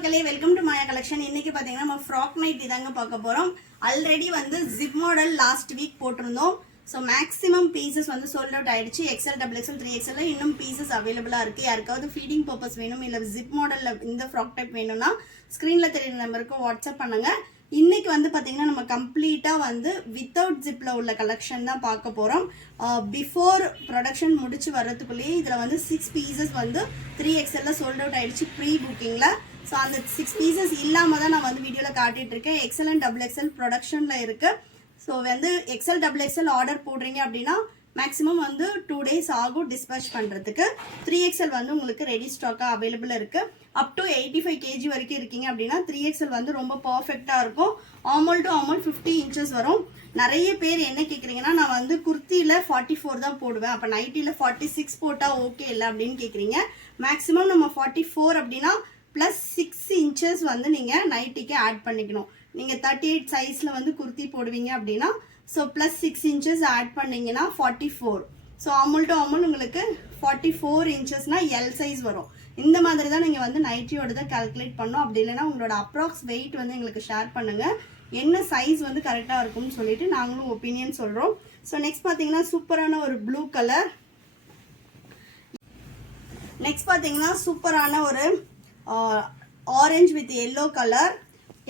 மக்களே, welcome to Maya collection. இன்னைக்கு பாத்தீங்கன்னா நம்ம ஃப்ராக் நைட்டி தாங்க பார்க்க போறோம். ஆல்ரெடி வந்து ஜிப் மாடல் லாஸ்ட் வீக் போட்டிருந்தோம். ஸோ மேக்ஸிமம் பீசஸ் வந்து சோல்ட் அவுட் ஆயிடுச்சு. எக்ஸ்எல், டபுள் எக்ஸ்எல், 3XL இன்னும் பீசஸ் அவைலபிளா இருக்கு. யாருக்காவது ஃபீடிங் பர்பஸ் வேணும் இல்ல ஜிப் மாடல்ல இந்த ஃப்ராக் டைப் வேணும்னா ஸ்கிரீன்ல தெரியுற நம்பருக்கு வாட்ஸ்அப் பண்ணுங்க. இன்னைக்கு வந்து பாத்தீங்கன்னா நம்ம கம்ப்ளீட்டா வந்து வித்தவுட் ஜிப்ல உள்ள கலெக்ஷன் தான் பார்க்க போறோம். பிஃபோர் ப்ரொடக்ஷன் முடிச்சு வர்றதுக்குள்ளேயே இதுல வந்து 6 பீசஸ் வந்து 3XL சோல்ட் அவுட் ஆயிடுச்சு ப்ரீ புக்கிங்ல. ஸோ அந்த 6 பீசஸ் இல்லாம தான் நான் வந்து வீடியோல காட்டிட்டு இருக்கேன். எக்ஸ்எல் அண்ட் டபுள் எக்ஸ்எல் ப்ரொடக்ஷன்ல இருக்கு. ஸோ வந்து எக்ஸ்எல் டபுள் எக்ஸ்எல் ஆர்டர் போடுறீங்க அப்படின்னா மேக்ஸிமம் வந்து 2 days ஆகும் டிஸ்பேச் பண்ணுறதுக்கு. 3XL வந்து உங்களுக்கு ரெடி ஸ்டாக்காக அவைலபிள் இருக்குது. அப் டு 85 kg வரைக்கும் இருக்கீங்க அப்படின்னா 3XL வந்து ரொம்ப பர்ஃபெக்டாக இருக்கும். ஆமல் டு ஆமல் 50 inches வரும். நிறைய பேர் என்ன கேட்குறீங்கன்னா, நான் வந்து குர்த்தியில் 44 தான் போடுவேன், அப்போ நைட்டியில் 46 போட்டால் ஓகே இல்லை அப்படின்னு கேட்குறீங்க. மேக்ஸிமம் நம்ம 44 அப்படின்னா ப்ளஸ் 6 inches வந்து நீங்கள் நைட்டிக்கு ஆட் பண்ணிக்கணும். நீங்கள் 38 சைஸில் வந்து குர்த்தி போடுவீங்க அப்படின்னா ஸோ ப்ளஸ் 6 inches ஆட் பண்ணிங்கன்னா 44. ஸோ ஆமல் டு ஆமல் உங்களுக்கு 44 inchesனா எல் சைஸ் வரும். இந்த மாதிரி தான் நீங்கள் வந்து நைட்டியோட தான் கால்குலேட் பண்ணணும். அப்படி இல்லைன்னா உங்களோட அப்ராக்ஸ் வெயிட் வந்து எங்களுக்கு ஷேர் பண்ணுங்கள், என்ன சைஸ் வந்து கரெக்டாக இருக்கும்னு சொல்லிட்டு நாங்களும் ஒப்பீனியன் சொல்கிறோம். ஸோ நெக்ஸ்ட் பார்த்தீங்கன்னா சூப்பரான ஒரு ப்ளூ கலர். நெக்ஸ்ட் பார்த்தீங்கன்னா சூப்பரான ஒரு ஆரஞ்சு வித் எல்லோ கலர்.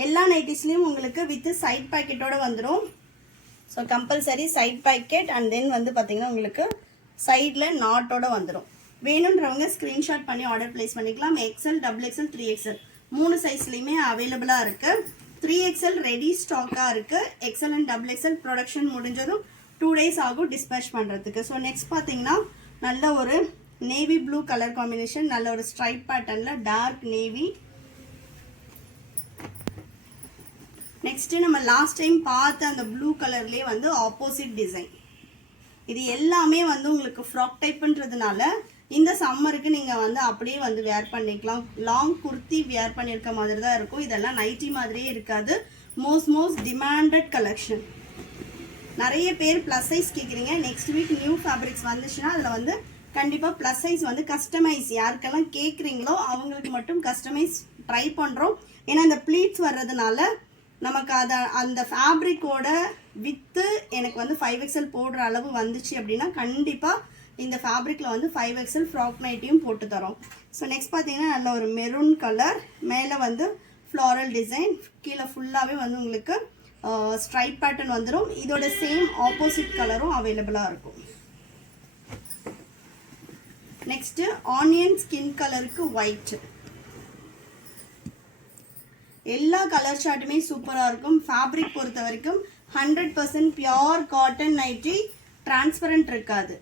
எல்லா நைட்டிஸ்லேயும் உங்களுக்கு வித் சைட் பாக்கெட்டோட வந்துடும். So compulsory side pocket and then வந்து பார்த்தீங்கன்னா உங்களுக்கு சைடில் நாட்டோட வந்துடும். வேணுன்றவங்க ஸ்க்ரீன்ஷாட் பண்ணி ஆர்டர் பிளேஸ் பண்ணிக்கலாம். எக்ஸ்எல், டபுள் எக்ஸ்எல், 3XL 3 சைஸ்லையுமே அவைலபிளாக இருக்குது. 3XL ரெடி ஸ்டாக்காக இருக்குது. XL and double XL production முடிஞ்சதும் 2 days ஆகும் டிஸ்பேச் பண்ணுறதுக்கு. ஸோ நெக்ஸ்ட் பார்த்தீங்கன்னா நல்ல ஒரு நேவி ப்ளூ கலர் காம்பினேஷன், நல்ல ஒரு ஸ்ட்ரைப் பேட்டர்னில் டார்க் நேவி. நெக்ஸ்ட் நம்ம லாஸ்ட் டைம் பார்த்த அந்த ப்ளூ கலர்லேயே வந்து ஆப்போசிட் டிசைன். இது எல்லாமே வந்து உங்களுக்கு ஃப்ராக் டைப்ன்றதுனால இந்த சம்மருக்கு நீங்கள் வந்து அப்படியே வந்து வேர் பண்ணிக்கலாம். லாங் குர்த்தி வேர் பண்ணியிருக்க மாதிரி தான் இருக்கும். இதெல்லாம் நைட்டி மாதிரியே இருக்காது. Most demanded collection. நிறைய பேர் ப்ளஸ் சைஸ் கேட்குறீங்க. நெக்ஸ்ட் வீக் நியூ ஃபேப்ரிக்ஸ் வந்துச்சுன்னா அதில் வந்து கண்டிப்பாக ப்ளஸ் சைஸ் வந்து கஸ்டமைஸ் யாருக்கெல்லாம் கேட்குறீங்களோ அவங்களுக்கு மட்டும் கஸ்டமைஸ் ட்ரை பண்ணுறோம். ஏன்னா இந்த ப்ளீட்ஸ் வர்றதுனால நமக்கு அந்த ஃபேப்ரிக்கோட வித்து எனக்கு வந்து 5XL போடுற அளவு வந்துச்சு அப்படின்னா கண்டிப்பாக இந்த ஃபேப்ரிக்கில் வந்து 5XL ஃப்ராக் நைட்டியும் போட்டு தரோம். ஸோ நெக்ஸ்ட் பார்த்தீங்கன்னா நல்ல ஒரு மெரூன் கலர், மேலே வந்து ஃப்ளாரல் டிசைன், கீழே ஃபுல்லாகவே வந்து உங்களுக்கு ஸ்ட்ரைப் பேட்டர்ன் வந்துடும். இதோட சேம் ஆப்போசிட் கலரும் அவைலபிளாக இருக்கும். நெக்ஸ்ட்டு ஆனியன் ஸ்கின் கலருக்கு ஒயிட். எல்லா கலர் சார்ட்டுமே சூப்பராக இருக்கும். ஃபேப்ரிக் பொறுத்த வரைக்கும் 100% பியோர் காட்டன் நைட்டி, டிரான்ஸ்பரண்ட் இருக்காது.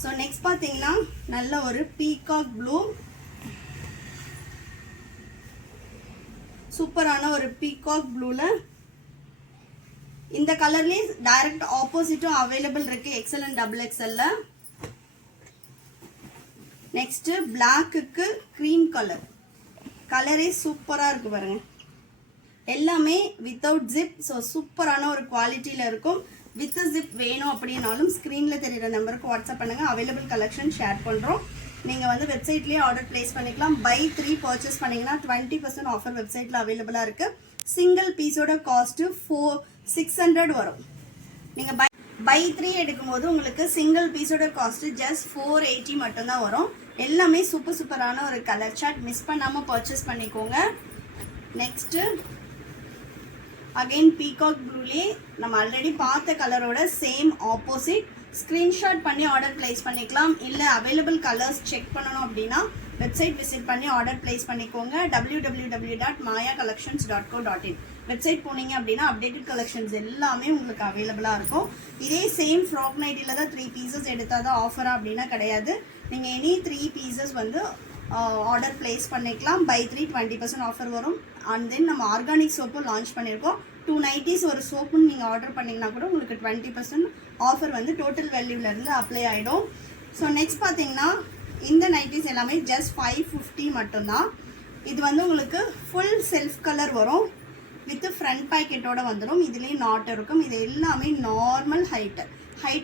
ஸோ நெக்ஸ்ட் பார்த்தீங்கன்னா நல்ல ஒரு பீகாக் ப்ளூ, சூப்பரான ஒரு பீகாக் ப்ளூவில் இந்த கலர்லேயே டைரக்ட் ஆப்போசிட்டும் அவைலபிள் இருக்கு எக்ஸ்எல் அண்ட் டபுள் எக்ஸ்எல்ல. நெக்ஸ்ட் பிளாக்குக்கு க்ரீம் கலர். கலரே சூப்பராக இருக்குது பாருங்க. எல்லாமே வித்தவுட் ஜிப். ஸோ சூப்பரான ஒரு குவாலிட்டியில் இருக்கும். வித் ஜிப் வேணும் அப்படின்னாலும் ஸ்க்ரீனில் தெரிகிற நம்பருக்கு வாட்ஸ்அப் பண்ணுங்கள். அவைலபிள் கலெக்ஷன் ஷேர் பண்ணுறோம். நீங்கள் வந்து வெப்சைட்லேயே ஆர்டர் ப்ளேஸ் பண்ணிக்கலாம். பை 3 பர்ச்சேஸ் பண்ணிங்கன்னா 20% ஆஃபர் வெப்சைட்டில் அவைலபிளாக இருக்குது. சிங்கிள் பீஸோட காஸ்ட்டு 600 வரும். நீங்கள் பை 3 எடுக்கும்போது உங்களுக்கு சிங்கிள் பீஸோட காஸ்ட்டு ஜஸ்ட் 480 மட்டும்தான் வரும். எல்லாமே சூப்பரான ஒரு கலர் சார்ட். மிஸ் பண்ணாமல் பர்ச்சேஸ் பண்ணிக்கோங்க. நெக்ஸ்ட்டு அகெயின் பீகாக் ப்ளூலே நம்ம ஆல்ரெடி பார்த்த கலரோட சேம் ஆப்போசிட். ஸ்க்ரீன்ஷாட் பண்ணி ஆர்டர் பிளேஸ் பண்ணிக்கலாம். இல்லை அவைலபிள் கலர்ஸ் செக் பண்ணணும் அப்படின்னா வெப்சைட் விசிட் பண்ணி ஆர்டர் பிளேஸ் பண்ணிக்கோங்க. www.mayacollections.co.in வெப்சைட் போனீங்க அப்படின்னா அப்டேட்டட் கலெக்ஷன்ஸ் எல்லாமே உங்களுக்கு அவைலபிளாக இருக்கும். இதே சேம் ஃப்ராக் நைட்டியில் தான் 3 பீசஸ் எடுத்தால் தான் ஆஃபரா அப்படின்னா கிடையாது. நீங்கள் எனி 3 பீசஸ் வந்து ஆர்டர் பிளேஸ் பண்ணிக்கலாம். பை 3 20% ஆஃபர் வரும். அண்ட் தென் நம்ம ஆர்கானிக் சோப்பும் லான்ச் பண்ணியிருக்கோம். 2 நைட்டிஸ் ஒரு சோப்புன்னு நீங்கள் ஆர்டர் பண்ணிங்கன்னா கூட உங்களுக்கு 20% ஆஃபர் வந்து டோட்டல் வேல்யூலேருந்து அப்ளை ஆகிடும். ஸோ நெக்ஸ்ட் பார்த்தீங்கன்னா இந்த நைட்டிஸ் எல்லாமே ஜஸ்ட் 550 மட்டும்தான். இது வந்து உங்களுக்கு ஃபுல் செல்ஃப் கலர் வரும். வித் ஃப்ரண்ட் பாக்கெட்டோட வந்துடும். இதுலேயும் நாட் இருக்கும். இது எல்லாமே நார்மல் ஹைட்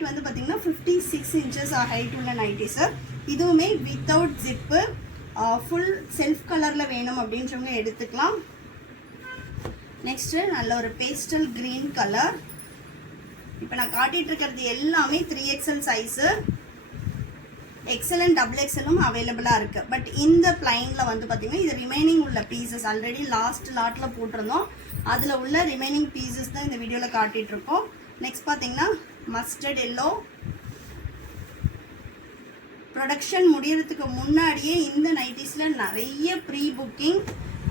வந்து பார்த்தீங்கன்னா 56 inches ஹைட் உள்ள நைட்டிஸு. இதுவுமே வித்தவுட் ஜிப்பு. ஃபுல் செல்ஃப் கலரில் வேணும் அப்படின்றவங்க எடுத்துக்கலாம். நெக்ஸ்ட்டு நல்ல ஒரு பேஸ்டல் க்ரீன் கலர். இப்போ நான் காட்டிகிட்டு இருக்கிறது எல்லாமே 3XL சைஸு. எக்ஸல் அண்ட் XXLம் அவைலபிளாக இருக்குது. பட் இந்த பிளைனில் வந்து பார்த்திங்கன்னா இது ரிமைனிங் உள்ள பீசஸ் ஆல்ரெடி லாஸ்ட் லாட்டில் போட்டிருந்தோம். அதில் உள்ள ரிமைனிங் பீசஸ் தான் இந்த வீடியோவில் காட்டிகிட்ருக்கோம். நெக்ஸ்ட் பார்த்திங்கன்னா மஸ்டர்ட் எல்லோ. ப்ரொடக்ஷன் முடியறதுக்கு முன்னாடியே இந்த நைட்டிஸில் நிறைய ப்ரீ புக்கிங்.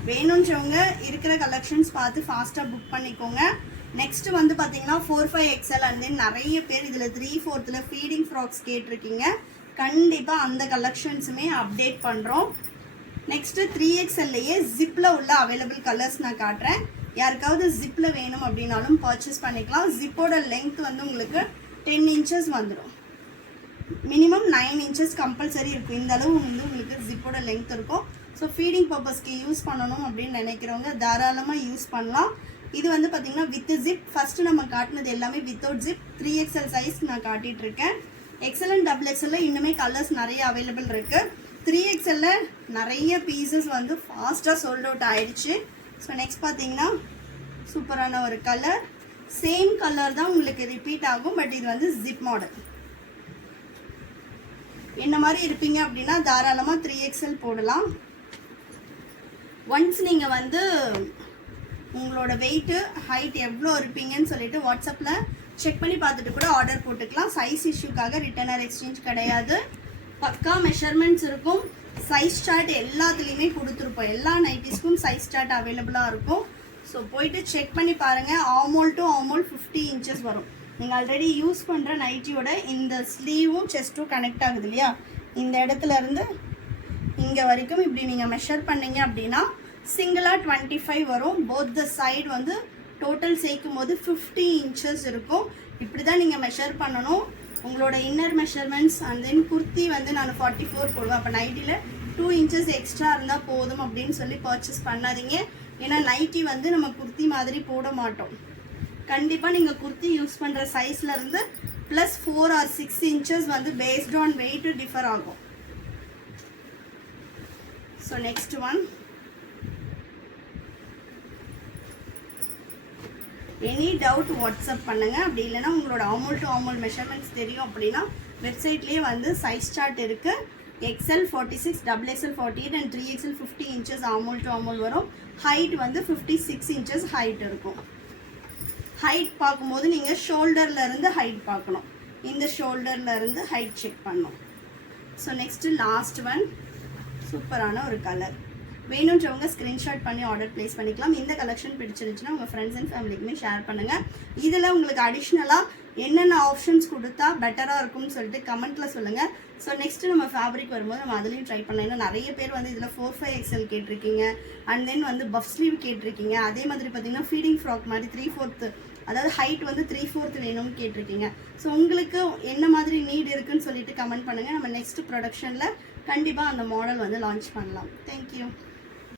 வேணுன்றவங்க இருக்கிற கலெக்ஷன்ஸ் பார்த்து ஃபாஸ்ட்டாக புக் பண்ணிக்கோங்க. நெக்ஸ்ட்டு வந்து பார்த்தீங்கன்னா 4-5XL அண்ட் தென் நிறைய பேர் இதில் 3/4 ஃபீடிங் ஃப்ராக்ஸ் கேட்டிருக்கீங்க. கண்டிப்பாக அந்த கலெக்ஷன்ஸுமே அப்டேட் பண்ணுறோம். நெக்ஸ்ட்டு 3XLலையே ஜிப்பில் உள்ள அவைலபிள் கலர்ஸ் நான் காட்டுறேன். யாருக்காவது ஜிப்பில் வேணும் அப்படின்னாலும் பர்ச்சேஸ் பண்ணிக்கலாம். ஜிப்போட லென்த் வந்து உங்களுக்கு 10 inches வந்துடும். மினிமம் 9 inches கம்பல்சரி இருக்கும். இந்த அளவு வந்து உங்களுக்கு ஜிப்போட லென்த் இருக்கும். ஸோ ஃபீடிங் பர்பஸ்க்கு யூஸ் பண்ணணும் அப்படின்னு நினைக்கிறவங்க தாராளமாக யூஸ் பண்ணலாம். இது வந்து பார்த்திங்கன்னா வித் ஜிப். ஃபஸ்ட்டு நம்ம காட்டினது எல்லாமே வித்தவுட் ஜிப். 3XL சைஸ் நான் காட்டிகிட்டு இருக்கேன். எக்ஸல் அண்ட் XXL இன்னுமே கலர்ஸ் நிறைய அவைலபிள் இருக்குது. 3XL நிறைய பீசஸ் வந்து ஃபாஸ்ட்டாக சோல்ட் அவுட் ஆகிடுச்சு. ஸோ நெக்ஸ்ட் பார்த்திங்கன்னா சூப்பரான ஒரு கலர். சேம் கலர் தான் உங்களுக்கு ரிப்பீட் ஆகும். பட் இது வந்து ஜிப் மாடல். என்ன மாதிரி இருப்பீங்க அப்படின்னா தாராளமாக 3XL போடலாம். ஒன்ஸ் நீங்கள் வந்து உங்களோட வெயிட்டு ஹைட் எவ்வளோ இருப்பீங்கன்னு சொல்லிட்டு வாட்ஸ்அப்பில் செக் பண்ணி பார்த்துட்டு கூட ஆர்டர் போட்டுக்கலாம். சைஸ் இஷ்யூக்காக ரிட்டர்ன் ஆர் எக்ஸ்சேஞ்ச் கிடையாது. பக்கா மெஷர்மெண்ட்ஸ் இருக்கும். சைஸ் சார்ட் எல்லாத்துலேயுமே கொடுத்துருப்போம். எல்லா நைட்டிஸ்க்கும் சைஸ் சார்ட் அவைலபிளாக இருக்கும். ஸோ போயிட்டு செக் பண்ணி பாருங்கள். ஆமோல் டு ஆமோல் 50 inches வரும். நீங்கள் ஆல்ரெடி யூஸ் பண்ணுற நைட்டியோட இந்த ஸ்லீவும் செஸ்ட்டும் கனெக்ட் ஆகுது இல்லையா, இந்த இடத்துல இருந்து இங்கே வரைக்கும் இப்படி நீங்கள் மெஷர் பண்ணீங்க அப்படின்னா சிங்கிளாக 25 வரும். போத் த சைடு வந்து டோட்டல் சேர்க்கும் போது 50 inches இருக்கும். இப்படி தான் நீங்கள் மெஷர் பண்ணணும். உங்களோட inner measurements and then kurti வந்து நான் 44 போடுவேன். அப்போ நைட்டியில் 2 inches எக்ஸ்ட்ரா இருந்தால் போதும் அப்படின்னு சொல்லி பர்ச்சேஸ் பண்ணாதீங்க. ஏன்னா நைட்டி வந்து நம்ம குர்த்தி மாதிரி போட மாட்டோம். கண்டிப்பாக நீங்கள் குர்த்தி யூஸ் பண்ணுற சைஸ்லேருந்து ப்ளஸ் 4 or 6 inches வந்து பேஸ்ட் ஆன் வெயிட் டிஃபர் ஆகும். So next one, any doubt WhatsApp பண்ணுங்கள். அப்படி இல்லைனா உங்களோட ஆமோல் டு ஆமோல் மெஷர்மெண்ட்ஸ் தெரியும் அப்படின்னா வெப்சைட்லேயே வந்து சைஸ் சார்ட் இருக்குது. XL 46, XXL 48 and 3XL 50 inches armhole to armhole வரும். ஹைட் வந்து 56 inches ஹைட் இருக்கும். ஹைட் பார்க்கும்போது நீங்கள் ஷோல்டர்லேருந்து ஹைட் பார்க்கணும். இந்த ஷோல்டர்லேருந்து ஹைட் செக் பண்ணணும். ஸோ நெக்ஸ்ட்டு லாஸ்ட் ஒன், சூப்பரான ஒரு கலர். வேணுன்றவங்க ஸ்க்ரீன்ஷாட் பண்ணி ஆர்டர் ப்ளேஸ் பண்ணிக்கலாம். இந்த கலெக்ஷன் பிடிச்சிருந்துச்சுன்னா உங்கள் ஃப்ரெண்ட்ஸ் அண்ட் ஃபேமிலிக்குமே ஷேர் பண்ணுங்கள். இதில் உங்களுக்கு அடிஷ்னலாக என்னென்ன ஆப்ஷன்ஸ் கொடுத்தா பெட்டராக இருக்கும்னு சொல்லிட்டு கமெண்ட்டில் சொல்லுங்கள். ஸோ நெக்ஸ்ட்டு நம்ம ஃபேப்ரிக் வரும்போது நம்ம அதுலேயும் ட்ரை பண்ணலாம். ஏன்னா நிறைய பேர் வந்து இதில் 4-5XL கேட்டிருக்கீங்க. அண்ட் தென் வந்து பஃப் ஸ்லீவ் கேட்டிருக்கீங்க. அதே மாதிரி பார்த்தீங்கன்னா ஃபீடிங் ஃப்ராக் மாதிரி 3/4, அதாவது ஹைட் வந்து 3/4 வேணும்னு கேட்டிருக்கீங்க. ஸோ உங்களுக்கு என்ன மாதிரி நீட் இருக்குன்னு சொல்லிட்டு கமெண்ட் பண்ணுங்கள். நம்ம நெக்ஸ்ட் ப்ரொடக்ஷனில் கண்டிப்பாக அந்த மாடல் வந்து லான்ச் பண்ணலாம். தேங்க்யூ.